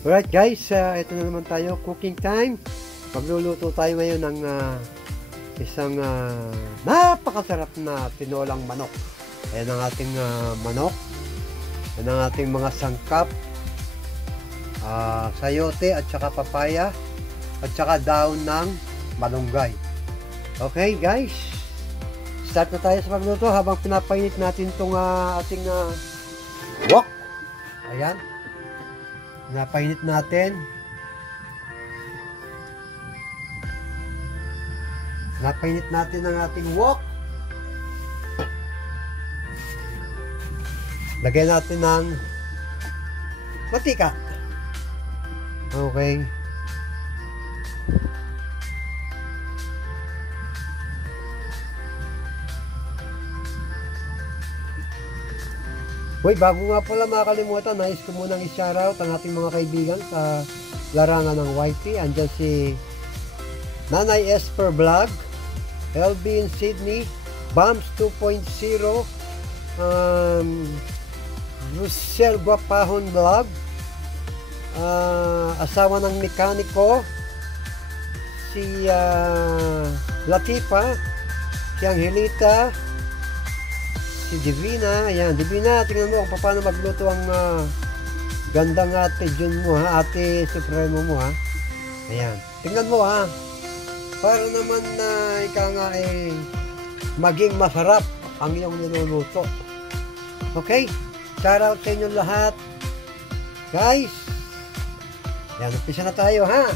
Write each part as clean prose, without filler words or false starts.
Alright guys, ito na naman tayo, cooking time. Magluluto tayo ngayon ng isang napakasarap na tinolang manok. Ayan ang ating manok. Ayan ang ating mga sangkap. Sayote at saka papaya. At saka daon ng malunggay. Okay guys, start na tayo sa pagluto habang pinapainit natin itong ating wok. Ayan. Pinapainit natin. Pinapainit natin ang ating wok. Lagyan natin ng mantika. Okay. Hoy, bago nga pala makakalimutan, nais ko munang i-shoutout ang ating mga kaibigan sa larangan ng YT. Andyan si Nanay Esper Vlog, LB in Sydney, Bams 2.0, Lucel Guapahon Vlog, asawa ng mekaniko, si Latifa, si Angelita, si Divina. Ayan, Divina, tingnan mo kung paano magluto ang gandang ate Jun mo ha, ate Supremo mo ha. Ayan, tingnan mo ha, para naman na ikaw nga maging masarap ang iyong niluluto. Okay, shout out sa inyong lahat guys. Ayan, umpisa na tayo ha.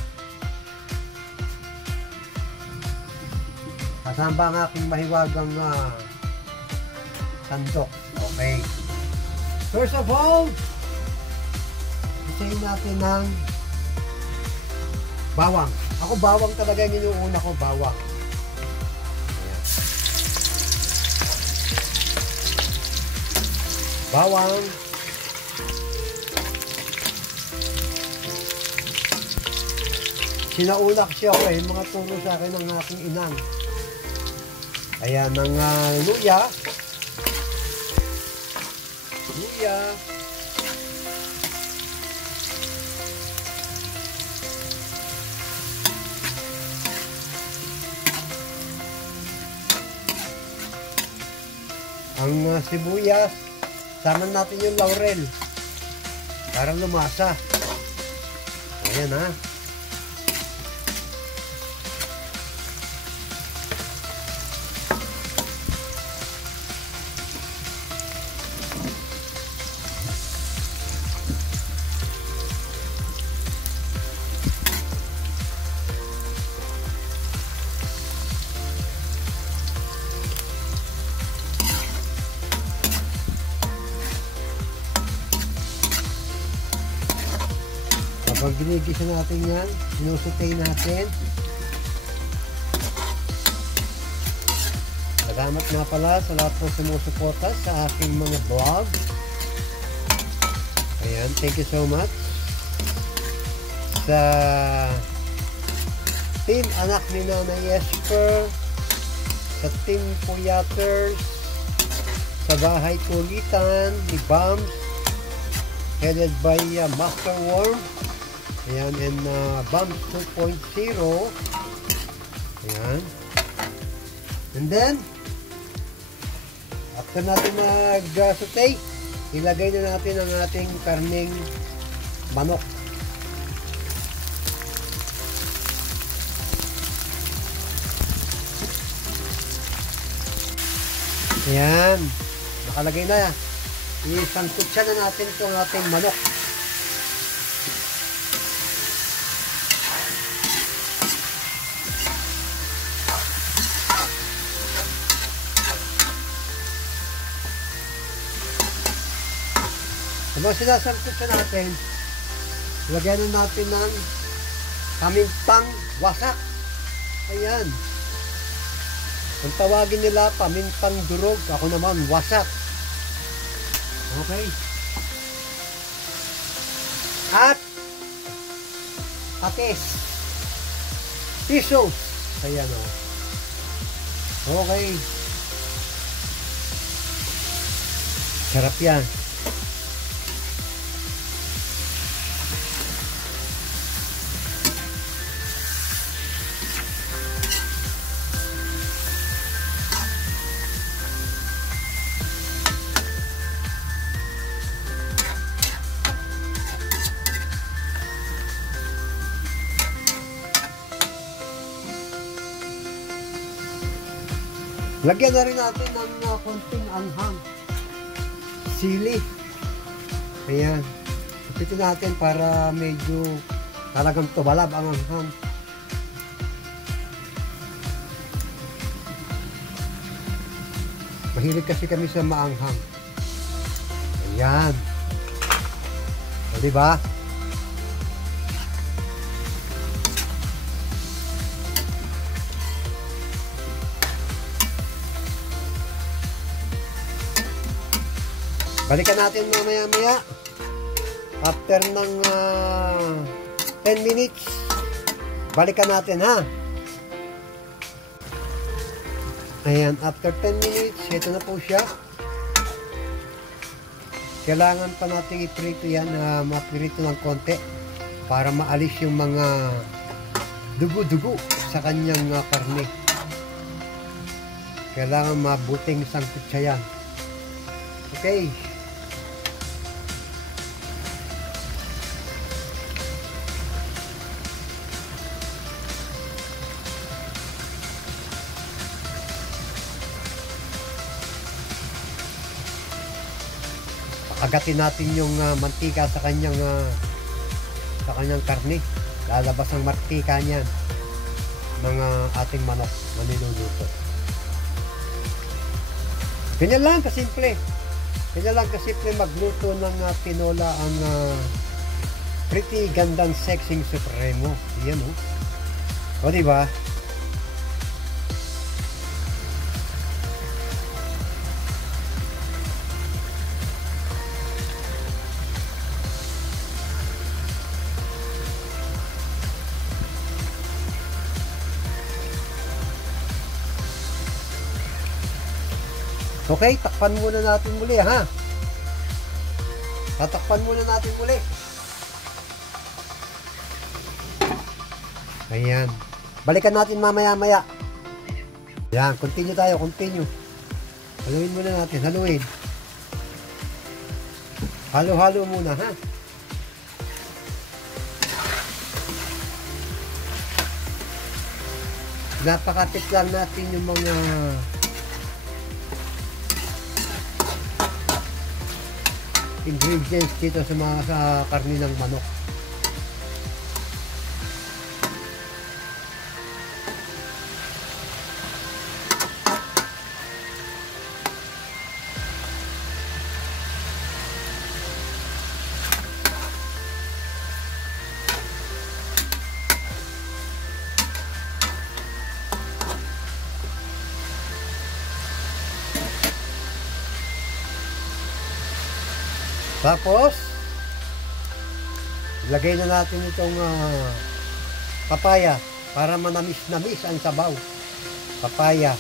Kasama ang aking mahiwagang sandok. Okay. First of all, isayin natin ng bawang. Ako bawang talaga yung inuuna ko, bawang. Ayan. Bawang. Sinauna kasi ako yung mga turo sa akin ng aking inang. Ayan, ng luya. Luya. Ang sibuyas, sama natin yung laurel. Parang lumasa. Ayan ha. Pag ginigisa natin yan, sinusutay natin. Salamat nga pala sa lahat ng sumusuporta sa aking mga vlog. Ayan, thank you so much. Sa team anak ni Nanay Esper, sa team Puyaters, sa bahay kulitan ni Bams, headed by Master Worm. Ayan, and Bams 2.0. Ayan. And then, after natin mag-saute, ilagay na natin ang ating karneng manok. Ayan. Nakalagay na. Isangkutsa na natin itong ating manok. Habang sinasangkot sa natin, lagyan na natin ng pamintang wasak. Ayan. Ang tawagin nila, pamintang durog. Ako naman, wasak. Okay. At patis. Pisos. Ayan o. Okay. Sarap yan. Lagyan na rin natin ng konting anghang. Sili. Ayan. Ipitin natin para medyo talagang tumalab ang anghang. Mahilig kasi kami sa maanghang. Ayan. O, diba? Balikan natin mamaya-maya. After ng 10 minutes, balikan natin, ha? Ayan, after 10 minutes, ito na po siya. Kailangan pa natin iprito yan, mapirito ng konti para maalis yung mga dugo-dugo sa kanyang karne. Kailangan mabuting sangkot siya yan. Okay. Agatin natin yung mantika sa kanyang karne. Lalabas ang mantika niyan mga ating manok na niluluto. Ganyan lang kasimple. Ganyan lang kasimple magluto ng tinola ang pretty gandang sexing supremo. Yan o. O diba? Okay, takpan muna natin muli, ha? Tatakpan muna natin muli. Ayan. Balikan natin mamaya-maya. Ayan, continue tayo, continue. Haluin muna natin, haluin. Halo-halo muna, ha? Napakapit lang natin yung mga ingredients dito sa karne ng manok. Tapos, ilagay na natin itong papaya para manamis-namis ang sabaw. Papaya.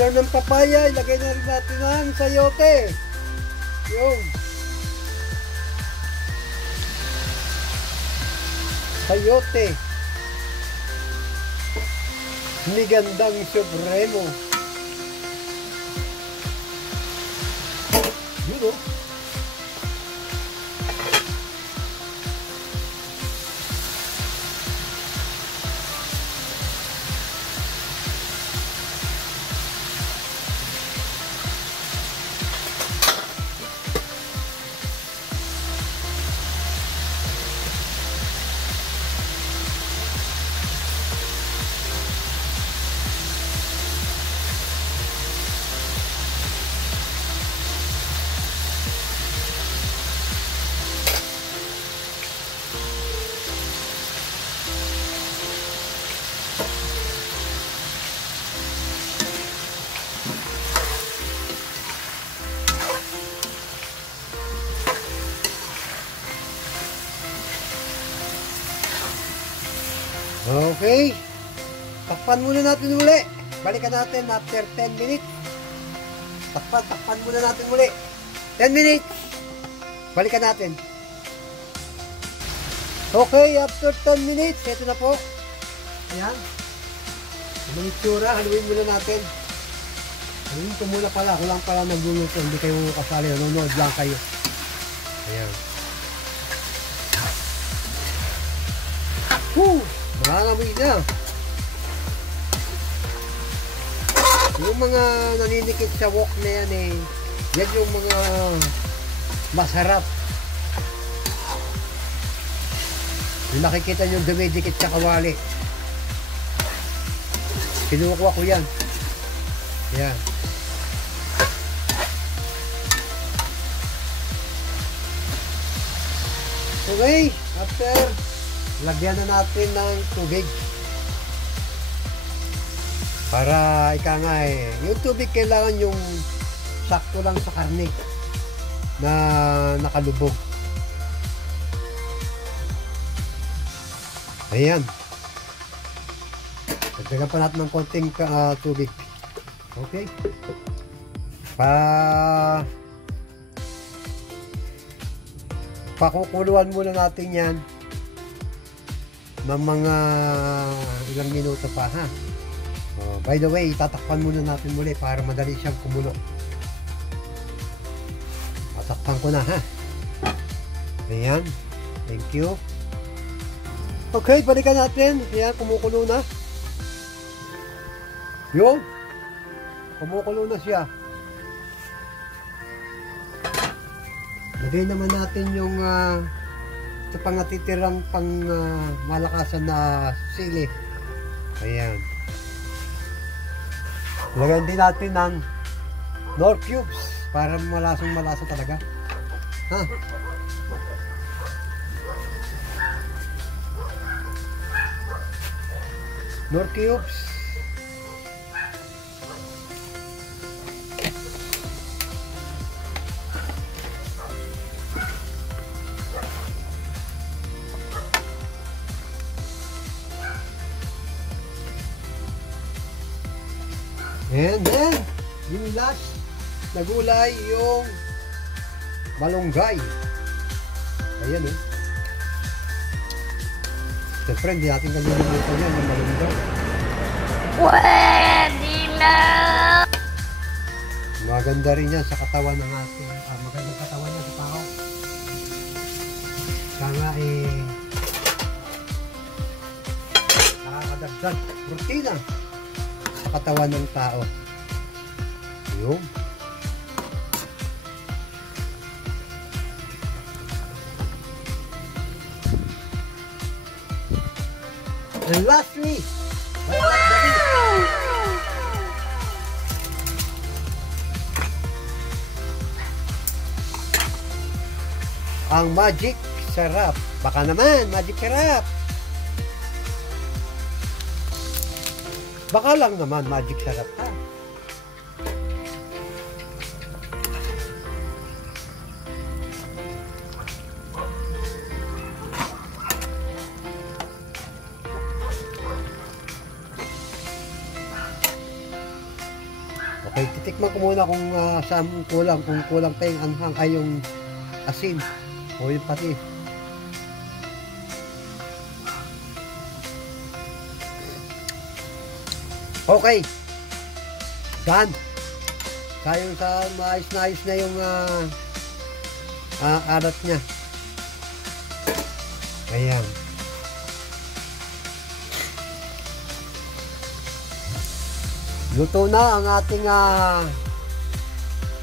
After ng papaya, ilagay na rin natin ang sayote. Yung sayote. Nigandang supremo. Yun o. Okay. Takpan muna natin uli. Balikan natin after 10 minutes. Takpan muna natin uli. 10 minutes. Balikan natin. Okay, after 10 minutes, ito na po. Ayan. Ang itsura, haluin muna natin. Haluin ko muna pala. Ako lang pala nagluluto. Hindi kayo kasali. Nanonood lang kayo. Ayan. Marangamoy na. Yung mga naninikit sa wok na yan eh. Yan yung mga masarap. Yung makikita nyo dumidikit sa kawali. Kinukuha ko yan. Yan. Okay. After, lagyan na natin ng tubig. Para ika nga eh. Yung tubig kailangan yung sakto lang sa karne na nakalubog. Ayan. Dagdagan pa natin ng konting tubig. Okay. Pakukuluan muna natin yan ng mga ilang minuto pa ha. By the way, tatakpan muna natin muli para madali siyang kumulo. Tatakpan ko na ha. Ayan. Thank you. Okay, balikan natin. Ayan, kumukulo na. Yun. Kumukulo na siya. Lagay naman natin yung ito pang natitirang pang malakasan na sili. Ayan. Lagyan din natin ng Knorr cubes para malasang malasa talaga. Ha? Knorr cubes. And then, yung last na gulay, yung malunggay. Ayan eh. Siyempre, hindi natin kalilimutan yan, yung malunggay. Pwede na! Maganda rin yan sa katawan ng ating, magandang katawan yan sa tao. Kaya eh, nakakadagdag protina sa katawan ng tao. Yun. And lastly, ang magic sarap. Baka naman, magic sarap. Baka lang naman, magic sarap ha. Okay, titikman ko muna kung saan kulang. Kung kulang pa yung anghang ay yung asin o yung pati. Okay. Done. Sayang sa maayos na yung arat niya. Ayan. Luto na ang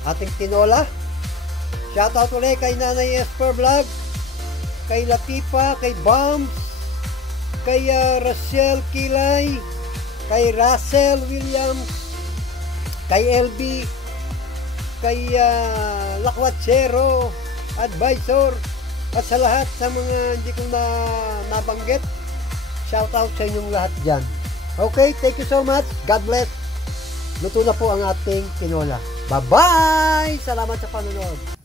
ating tinola. Shoutout ulit kay Nanay Esper Vlog, kay Latifa, kay Bams, kay Rachel Kilay, kay Russell Williams, kay LB, kay Lakwatsero, Advisor, at sa lahat sa mga hindi ko nabanggit. Shoutout sa inyong lahat dyan. Okay, thank you so much. God bless. Luto na po ang ating tinola. Bye-bye! Salamat sa panonood.